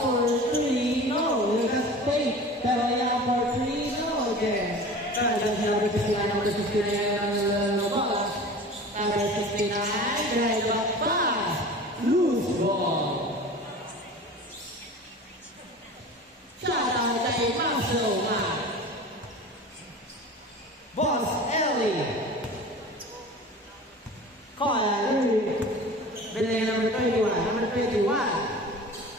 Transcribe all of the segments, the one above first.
for 3, no, that's fake. Pero yan for 3, no, again. Number 69, number 69, bola. Number 69, drive up pass. Loose ball. Shout out kay Muscle Man. Boss Ellie. Call. Bilay number 21, number 21.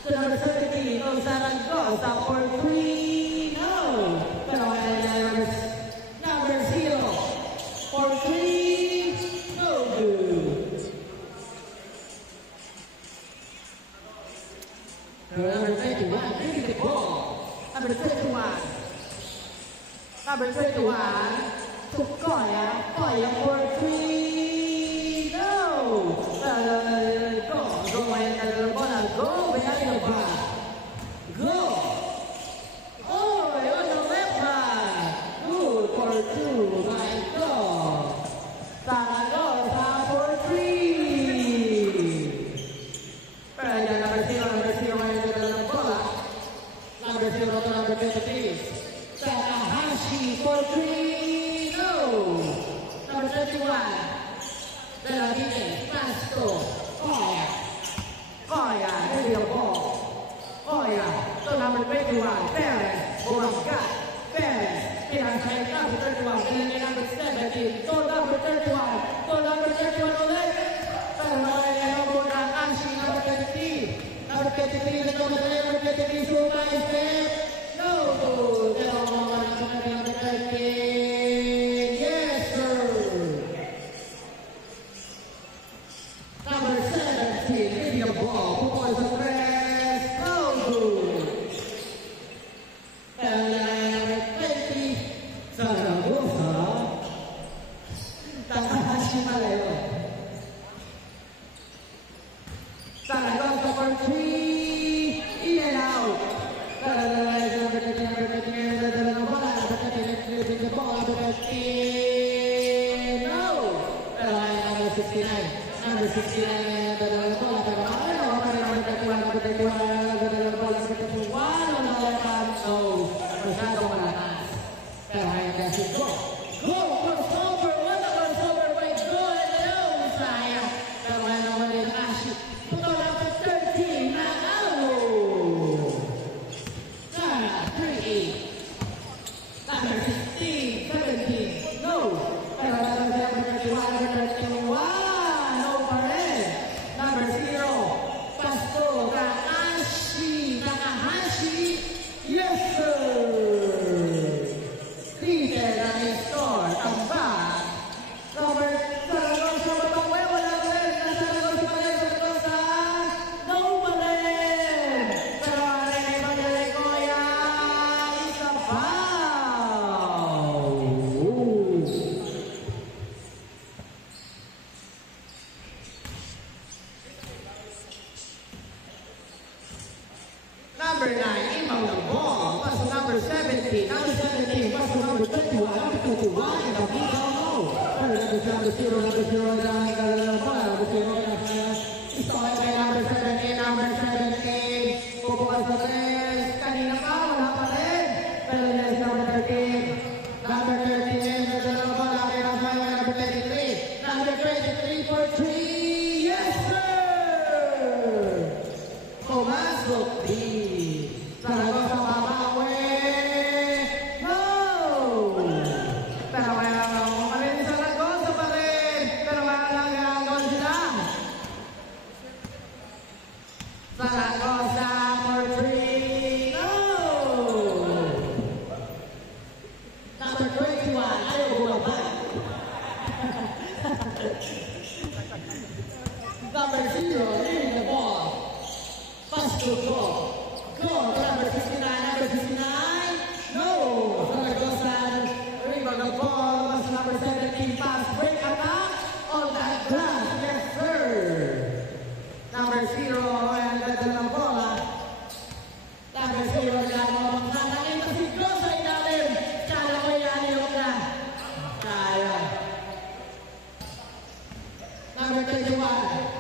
To number 17, no Zaragoza for 3, no. Pero number 0 for 3, no good. Number 21, bring the ball. Number 21. Number 21. To Koya for 3, no. Go, main dalam bola, go, behind the bar. Go. Oh, on the left side. Good for 2, my God. Zaragoza for 3. Pero number 0 main dalam bola. Number 0 to number 23. Takahashi for 3, no. Number 31. Benavides, Pasto, Koya, there you go. Koya, to number 21, Perez, Boasgat, Perez, Pinasay, number 31, Pinasay, number 17, to number 31 ulit. Pero nakaya Anshi, number 23, number 23, number 23, Sumay, Step, no, pero number 13, yes sir. Number 17, medium ball, Pupoy sa press, no good. And number 20, Zaragoza, Takahashi Maleo. Zaragoza for 3, in and out. Number 69, dalam bola number 31, masyadong malakas. Pero hanya kasih go. Go, crossover, wala crossover, by goal, no, sayang. Pero hanya naman din Ashi. Puto number 13, Nagalo. 3-8. Number 16, 17, no. Pero number 31, no pa rin. Number 0, Pasto, Takahashi, yes sir. Leader ng store, tambak. Number Zaragoza, matangwe, wala pa rin. Zaragoza, no pa rin. Pero aray na ibang Koya, isa pa. Number 9, Imaw ng ball. Pass to number 17. Number 17, pass to number 21. Number 21, and the ball no. Pero number 0, number 0, ng ball. Number 0, istokay kay number 17, number 17. Pupukas sa best. Kanina pa, wala pa rin. Pero yes, number 13. Number 13, ng ball. Number 23. Number 23 for 3. Yes, sir! Pumasok din. Zaragoza mabawi. No! Pero mayroon Zaragoza pa rin. Pero mayroon ginagawa sila. Zaragoza for 3. No! Number 21. Ayaw bumaba. Number 0. Leading the ball. Pass to go. Go, number 59, number 59. No, Zaragoza, rebound the ball. Pass number 17, pass, break attack on that glass. Yes, sir. Number 0, and the bola. Number 0, nanangin na si Go sa ilalim. Kala ko yan yung na. Kaya. Number 21.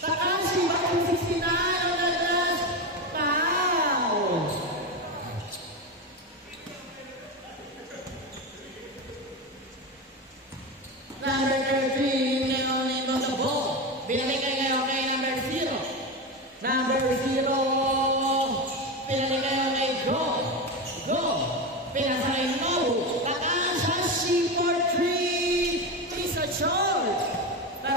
Takashi back to 69 on the dash. Foul. Number 13, Leonin on the ball. Binalikan ngayon kay number 0. Number 0. Binalikan ngayon kay Go. Go. Pinasakay Nobu. Takashi for 3. It's a short. Pero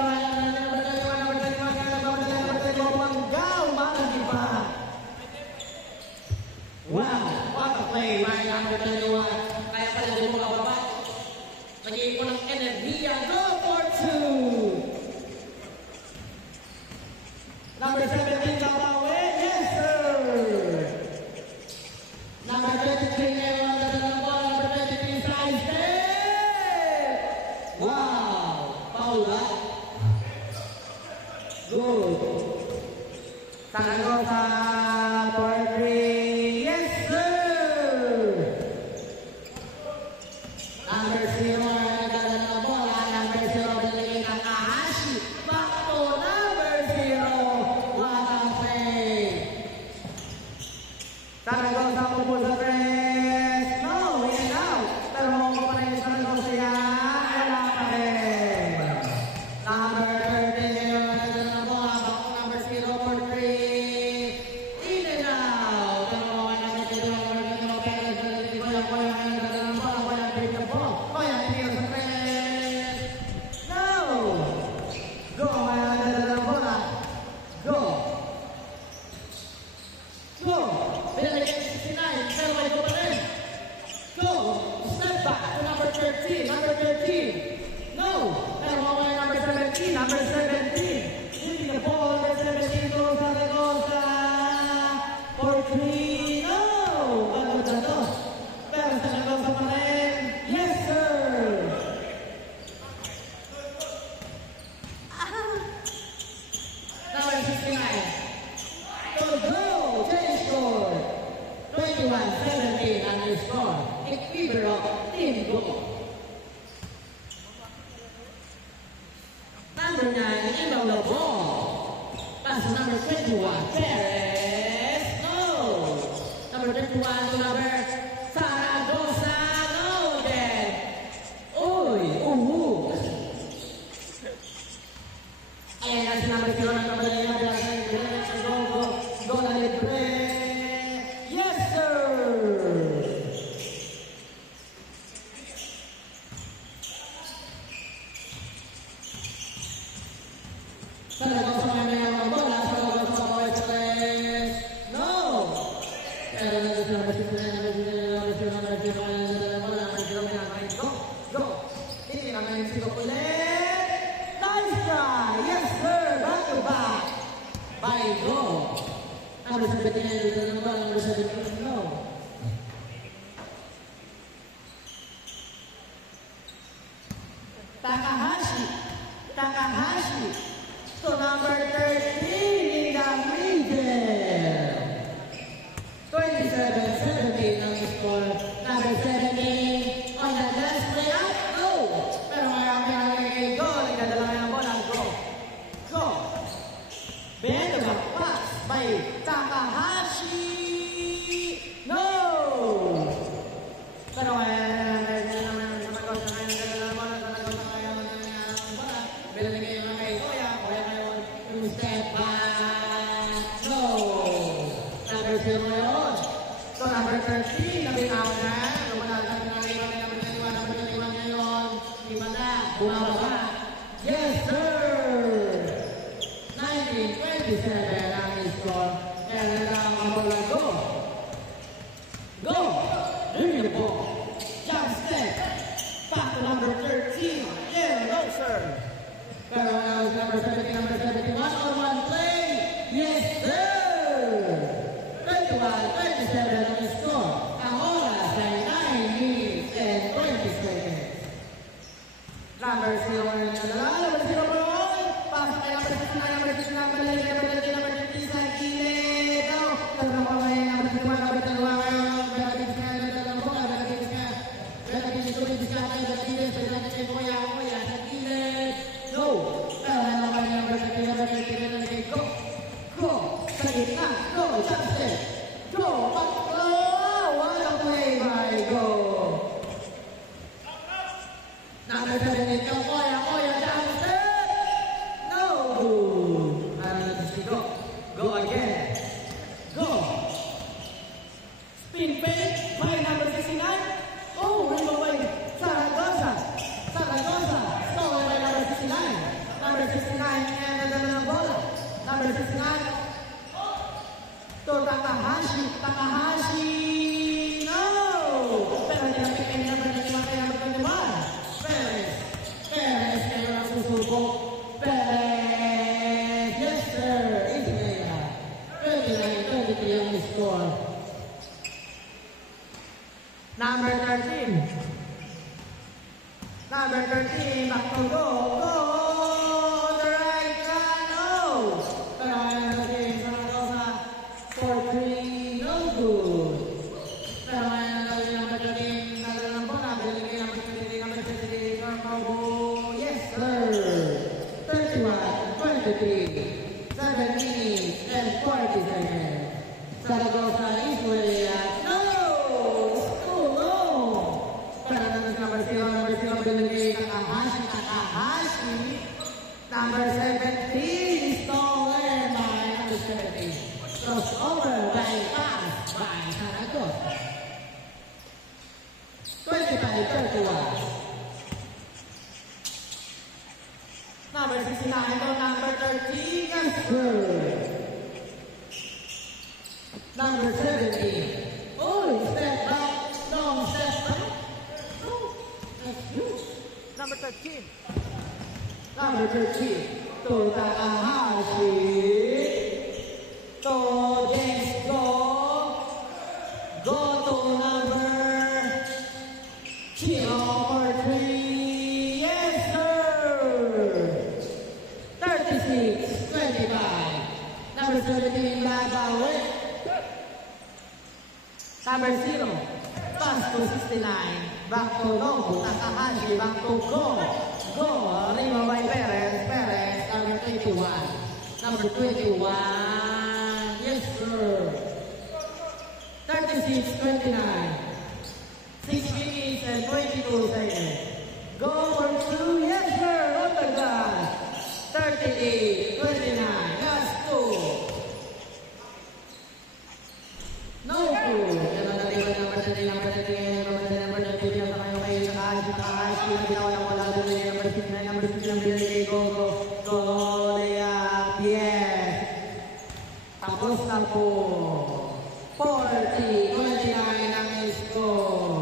wow, what a play by number 21. Kaya pala din mga baba. Nag-iipon ng enerhiya. Go for 2. Number 17, Kapawe. Yes, sir. Number 23, Ewan. Number 23, Side step. Wow. Paula. Good. Saragosa for 3. Yes, sir. Number 0, nagdala ng bola. Number 0, binigay ng Takahashi. Back to number 0. What a play. Saragosa po sa press. No, in and out. Pero kung pa rin yung Saragosa yan, wala pa rin. Number 13, nagdala ng bola. Back to number 0 for 3. In and out. Pero kung number 0, Go, Go. Go. Binalik 69. Pero may go pa rin. Go. Step back to number 13. Number 13. No. Pero mawala yung number 17. Number 17. Shooting the ball. Number 17 goes on the goals. For 3. No. Ano ba ito? Pero sa nagawa pa rin. Yes, sir. Number 69. Go! Change score! 21-17 on the score. Equilibrium team goal. Number 9, in on the ball. Pass to number 21, Perez. No! Number 21 to number Saragosa. No again. Uy! Ayan na si number 0 ng kabalaya. Go na libre. Yes, sir! Saragosa may mga bola. Saragosa may tres. No! Pero na si number 0 Go! Go! Hindi naman yung 0 ulit. Nice try! Yes, sir! Back to back! By Go! Number 17 yan dito ng bola. Number 17, no. Takahashi. Takahashi. To number 13 in the middle. 27-17 ang score. Number 17 on the last play out. Go! Pero ngayon pinagigay goal. Ikadala ng bola. Go! Go! Bend the pass by Takahashi. No! Pero ngayon binalagay yung kay Kuya. Kuya ngayon yung step back. No! Number 0 ngayon. So number 13, nabitaw na. Lumalagay na ngayon. Number 21 ngayon. Lima na. Bumababa. Yes, sir! 19-27 ang score. Kaya na lang ang bola. Go! Go! Bring the ball. Jump step. Back to number 13. Yeah, no, sir. Pero number 17, number 71 on one play. Yes, sir! 21-27 ang score. Ang oras ay 9 minutes and 20 seconds. Number 0 na nadala. Number 0 po yun. Pasok kay number 69, number 69, number 30, number 30 sa gilid. Talagang po ngayon, number 61, number 31 ngayon. Go! Grupo Perez. Yes, sir. Ismaya. 29-23 ang score. Number 13. Number 13, back to go. Go! On the right side, no! Pero ayaw natin, Zaragoza. 4-3, no good. Pero ayaw natin ang pagdating. Nagalang po na, biligay ang pagdating ng pagdating. Yes, sir! 31-23. 7 minutes and 40 seconds. Zaragoza is way up. No! Takahashi. Number 17, stolen by number 17. Crossover by pass by Zaragoza. 25-31. Number 69 to number 13. Yes, sir. Number 17. Oh, step back. Long step back. Number 13. Number 13. To Takahashi. To James Go. Go to number 3. Yes, sir. 36-25. Number 17, Lagawit. Number 0. Pass to 69. Back to Lobo. Takahashi. Back to Go. Go. Rima by Perez. Perez. Number 21. Number 21. Yes, sir. 36-29. 6 minutes and 22 seconds. Go for 2. Yes, sir. On the glass. 38-29. Last 2. No good. Tapos na po. 40-29 ang score.